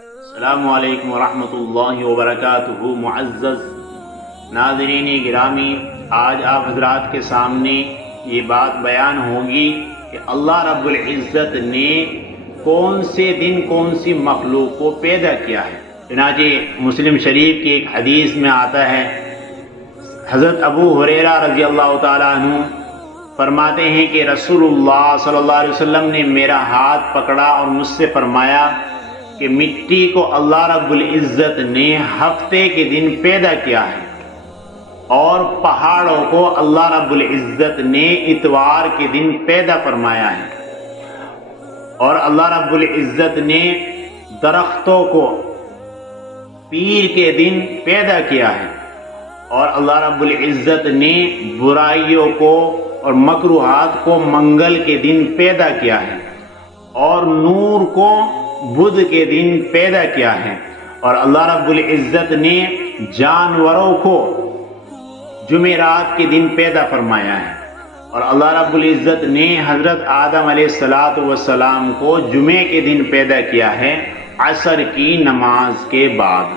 السلام علیکم ورحمۃ اللہ وبرکاتہ۔ معزز ناظرین گرامی، آج آپ حضرات کے سامنے یہ بات بیان ہوگی کہ اللہ رب العزت نے کون سے دن کون سی مخلوق کو پیدا کیا ہے۔ چنانچہ مسلم شریف کی ایک حدیث میں آتا ہے، حضرت ابو ہریرہ رضی اللہ تعالیٰ عنہ فرماتے ہیں کہ رسول اللہ صلی اللہ علیہ وسلم نے میرا ہاتھ پکڑا اور مجھ سے فرمایا کہ مٹی کو اللہ رب العزت نے ہفتے کے دن پیدا کیا ہے، اور پہاڑوں کو اللہ رب العزت نے اتوار کے دن پیدا فرمایا ہے، اور اللہ رب العزت نے درختوں کو پیر کے دن پیدا کیا ہے، اور اللہ رب العزت نے برائیوں کو اور مکروہات کو منگل کے دن پیدا کیا ہے، اور نور کو بدھ کے دن پیدا کیا ہے، اور اللہ رب العزت نے جانوروں کو جمعرات کے دن پیدا فرمایا ہے، اور اللہ رب العزت نے حضرت آدم علیہ السلام کو جمعے کے دن پیدا کیا ہے، عصر کی نماز کے بعد۔